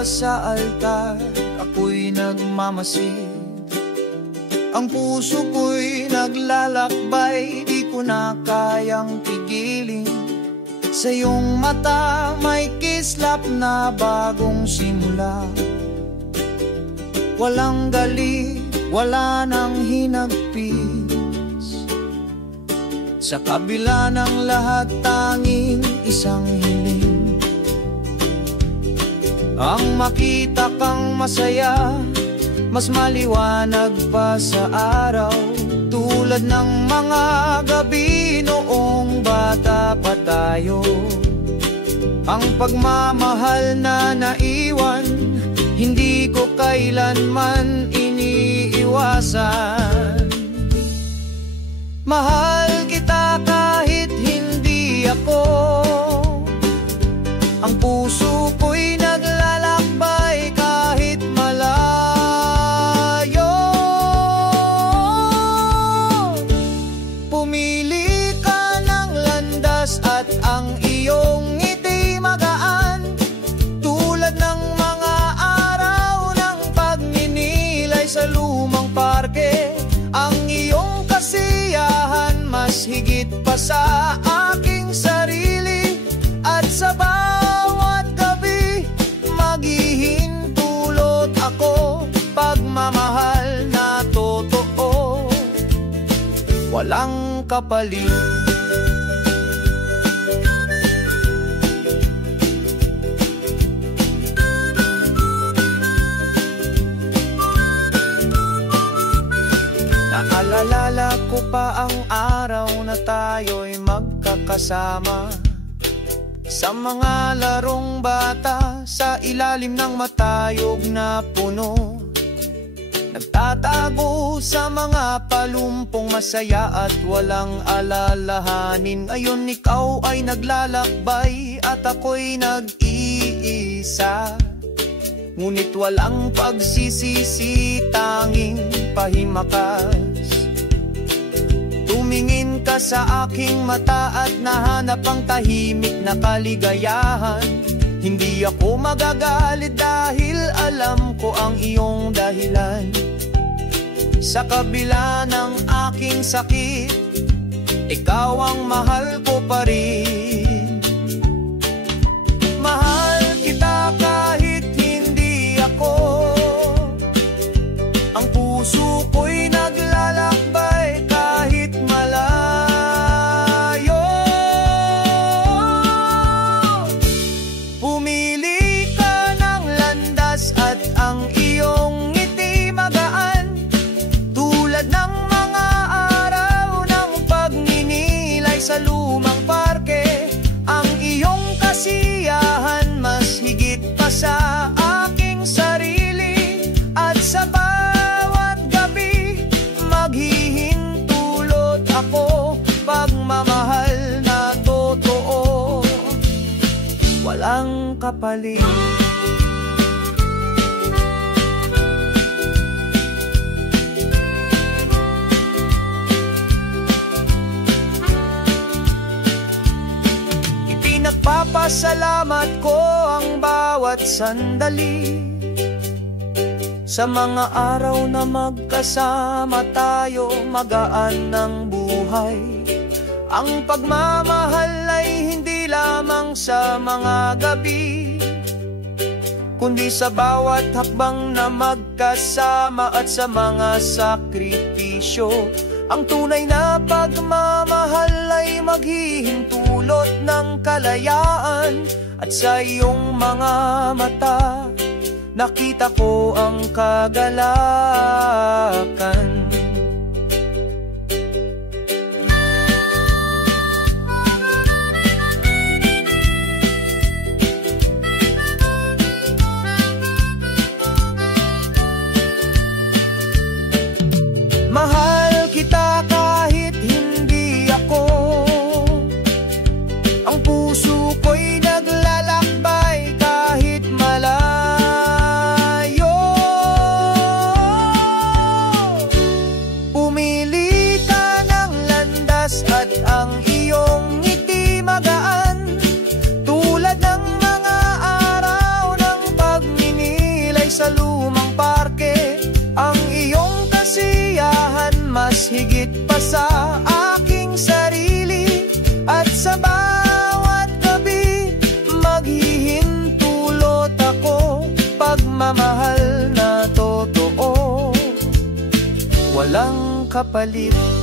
sa altar, ako'y nagmamasid. Ang puso ko'y naglalakbay, di ko na kayang pigilin. Sa iyong mata may kislap na bagong simula. Walang galit, wala nang hinagpis. Sa kabila ng lahat, tanging isang hiling. Ang makita kang masaya, mas maliwanag pa sa araw. Tulad ng mga gabi noong bata pa tayo. Ang pagmamahal na naiwan, hindi ko kailanman iniiwasan. Mahal kita kahit hindi ako. Ang puso ko'y naglalakbay kahit malayo. Pumili ka ng landas at ang iyong ngiti magaan. Tulad ng mga araw ng pagninilay sa lumang parke. Ang iyong kasiyahan mas higit pa sa aking sarili. At sa bawat gabi maghihintulot ako. Pagmamahal na totoo, walang kapalit. Naalala ko pa ang araw na tayo'y magkakasama sa mga larong bata sa ilalim ng matayog na puno. Nagtatago sa mga palumpong masaya at walang alalahanin. Ngayon ikaw ay naglalakbay at ako'y nag-iisa. Ngunit walang pagsisisi, tanging pahimakas. Tumingin ka sa aking mata at nahanap ang tahimik na kaligayahan. Hindi ako magagalit dahil alam ko ang iyong dahilan. Sa kabila ng aking sakit, ikaw ang mahal ko pa rin. Mahal kita kahit hindi ako. Ang puso ko'y naglalakbay kahit malayo. Pumili ka ng landas at ang iyong ngiti magaan. Tulad ng mga araw ng pagninilay sa lumang parke. Ang iyong kasiyahan mas higit pa sa aking sarili. At sa bawat gabi maghihintulot ako. Pagmamahal na totoo, walang kapalit. Ipinagpapasalamat ko ang bawat sandali sa mga araw na magkasama tayo, magaan ng buhay. Ang pagmamahal ay hindi lamang sa mga gabi, kundi sa bawat hakbang na magkasama at sa mga sakripisyo. Ang tunay na pagmamahal ay maghihintulot ng kalayaan. At sa iyong mga mata nakita ko ang kagalakan. Mahal kita kahit hindi ako. Ang puso ko'y naglalakbay kahit malayo. higit pa sa aking sarili. At sa bawat gabi, maghihintulot ako, pagmamahal na totoo, walang kapalit.